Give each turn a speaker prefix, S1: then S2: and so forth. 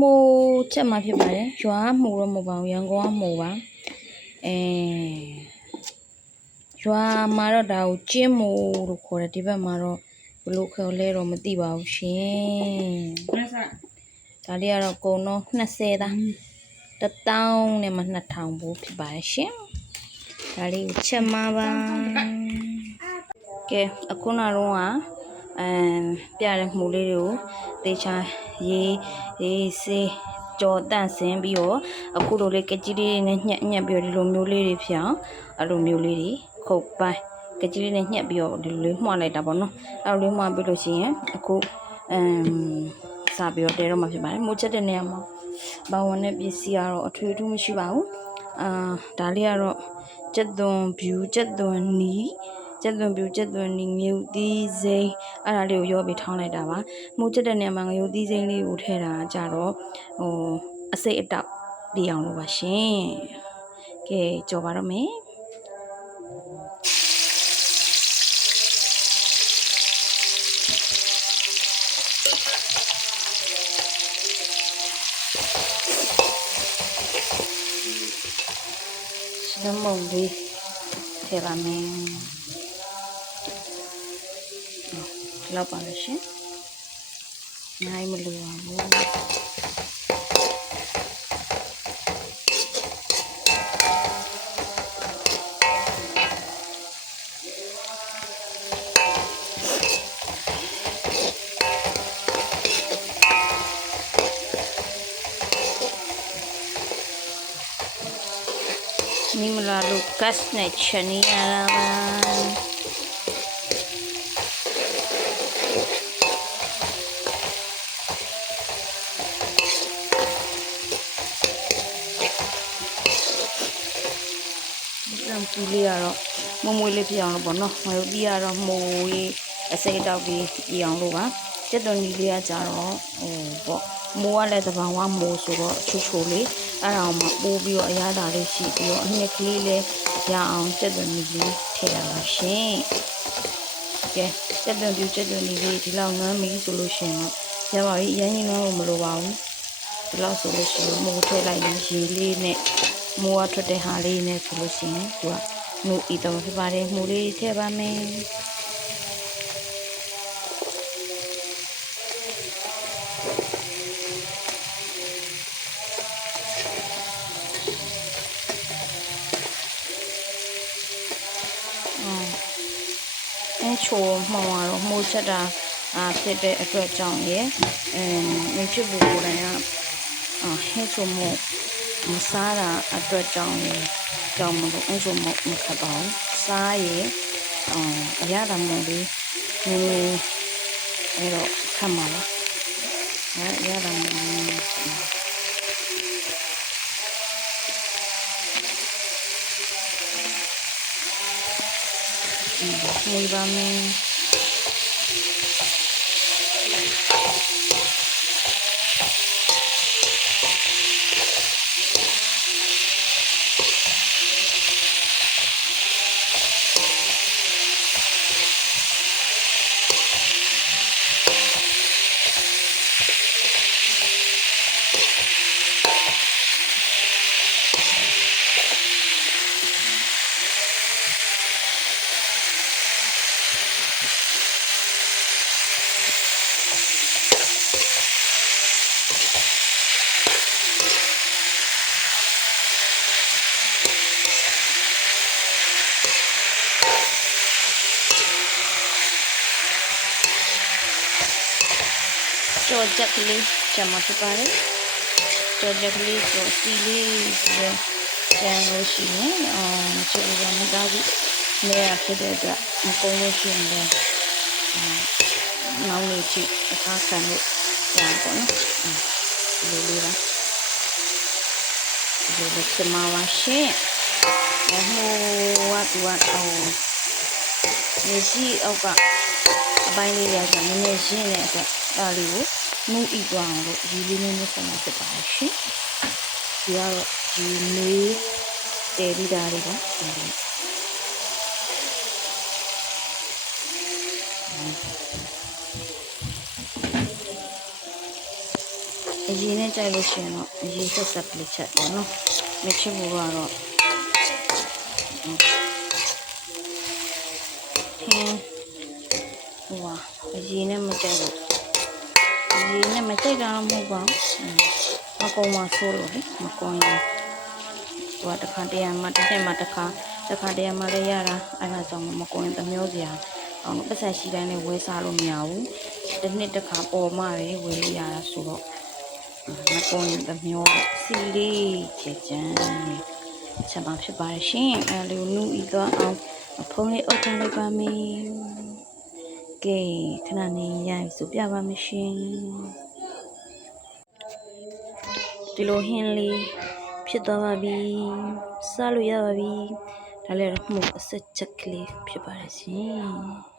S1: မှုချက်မှာဖြစ်ပါတယ်ရွာမှုတော့မဟုတ်ပါဘူးရန်ကုန်ကမှုပါအဲရွာမှာတော့ဒါကိုကျင်းမှုလို့ခေါ်တယ်ဒီဘက်မှာတော့ဘယ်လိုခေါ်လဲတော့မသိပါဘူးရှင်
S2: မဆာ
S1: ဒါလေးကတော့အကုန်တော့20သားတစ်တောင်းနဲ့မှ2000ဘူးဖြစ်ပါတယ်ရှင်ဒါလေးကိုချက်မှာပါကဲအခုနောက်တော့ကအဲပြတဲ့မှုလေးတွေကိုတေချာ ရေးရေးစေးကြော်တန့်စင်းပြီးတော့အခုလိုလေးကကြီးလေးတွေနဲ့ညှက်ညှက်ပြီးတော့ဒီလိုမျိုးလေးတွေဖြစ်အောင်အဲ့လိုမျိုးလေးတွေခုတ်ပိုင်းကကြီးလေးနဲ့ညှက်ပြီးတော့ဒီလိုလေးမှွှလိုက်တာပေါ့နော်အဲ့လိုလေးမှွှပြီးလို့ရှိရင်အခုအမ်စပြီးတော့တဲတော့မှာဖြစ်ပါတယ်မိုးချက်တဲ့နေရာမှာဘာဝင်တဲ့ပစ္စည်းကတော့အထွေအထူးမရှိပါဘူးအာဒါလေးကတော့ကျက်သွန် view ကျက်သွန်နီး ကျက်သွန် view ကျက်သွန်နီးငရုတ်သီးစိမ်းအဲ့ဒါလေးကိုရောပြီးထောင်းလိုက်တာပါမိုးချက်တဲ့နေရာမှာငရုတ်သီးစိမ်းလေးကိုထည့်တာကြတော့ဟိုအစိတ်အတောက်ပြအောင်လို့ပါရှင်ကဲကြော်ပါတော့မယ်စနမုံလေးထည့်ပါမယ်။ ဒီလောက်ပါလို့ရှင်။နိုင် မလို့ပါဘူး။မိမလာလို့ gas နဲ့ချန်နေရတာပါ။လမ်းပူလေးကတော့မမွေးလေးပြအောင်လို့ပေါ့နော်။ငါတို့ပြီးရတော့မိုးရေးအစိတ်အတောက်ပြီးပြအောင်လို့ပါ။ကျက်သွန်နီလေးကကြတော့ဟိုပေါ့မိုးကလည်းတဘာဝမိုးဆိုတော့ချူချူလေးအဲ့ဒါအောင်မှပိုးပြီးတော့အရသာလေးရှိပြီးတော့အနှစ်ကလေးလေးရအောင်ကျက်သွန်နီလေးထည့်ရပါရှင်။ကဲကျက်သွန်ပြူကျက်သွန်နီလေးဒီလောက်ငန်းပြီဆိုလို့ရှင်တော့ရပါပြီအရင်ကြီးငန်းလို့မလိုပါဘူး။ဒီလောက်ဆိုလို့ရှိရင်မိုးထည့်လိုက်ရင်ရေလေးနဲ့ မိုးကထွက်တဲ့ဟာလေးနဲ့ဆိုလို့ရှိရင်သူကငိုဤတော့ဖြစ်ပါတယ်မိုးလေးထည့်ပါမယ်။အဲချိုမှောင်ရတော့မှုချက်တာအာဖြစ်တဲ့အတွက်ကြောင့်ရေအဲမဖြစ်ဘူးကိုယ်တိုင်ကအာဟဲချိုမို့ မစားတာအတွက်ကြောင့်ရေကြောင့်မလို့အချိုမို့မခတ်ပါဘူးစားရေအာအရသာမို့လေးနည်းနည်းအဲ့တော့ခတ်မှာပါအဲအရသာမို့လေးနေပါမယ် ကြော်ချက်ကလေးကျန်မှာဖြစ်ပါတယ်ကြော်ချက်ကလေးဆိုစီလေးဆိုတော့ကျန်လို့ရှိရင်အော်ချိုးရမသားဘူးနေရဖြစ်တဲ့အတွက်မကုန်းလို့ရှိရင်လည်းနောက်နေ့ချိအခါခံလို့ရပါတော့နော်ဒီလိုလေးပါဒီလိုလေးချင်မှာပါရှင်ဟိုကသူကအော်နေရှိအောက်ကအပိုင်းလေးရဆိုနည်းနည်းရှင်းတဲ့အတွက် အဲ့ဒါလေးကိုနူးဤသွားအောင်လို့ရေလေးနည်းနည်းဆက်မှာဖြစ်ပါရှင်ဒီကတော့ဒီမေးတဲပြီးသားလေးပါဒီအရင်နဲ့ကြိုက်လို့ရှိရင်တော့အရင်ဆက်ဆက်ကလေးချက်ပေါ့နော်မချစ်ဘူးကတော့ဟင်းဟိုပါအရင်နဲ့မကြိုက်ဘူးအ ရင်နဲ့မကြိုက်တာတော့မဟုတ်ပါဘူးမကုံမဆိုးလို့လေမကုံရင်ဟိုကတစ်ခါတည်းမှာတစ်ချက်မှာတစ်ခါတစ်ခါတည်းမှာလည်းရတာအဲ့ဒါကြောင့်မကုံရင်တမျိုးစရာအောင်ပတ်ဆက်ရှိတိုင်းလည်းဝဲစားလို့မရဘူးတစ်နှစ်တစ်ခါပေါ်မှပဲဝဲလို့ရတာဆိုတော့မပေါ်ရင်တစ်မျိုးစီလေးချေချမ်းချက်မှဖြစ်ပါရဲ့ရှင်အဲလိုနူဤသွားအောင်အဖုံးလေးအုပ်ထားလိုက်ပါမယ် ကဲခဏနေရပြီဆိုပြပါမယ်ရှင်ဒီလိုဟင်းလေးဖြစ်သွားပါပြီစားလို့ရပါပြီဒါလည်းတော့မှုအဆက်ချက်ကလေးဖြစ်ပါရဲ့ရှင်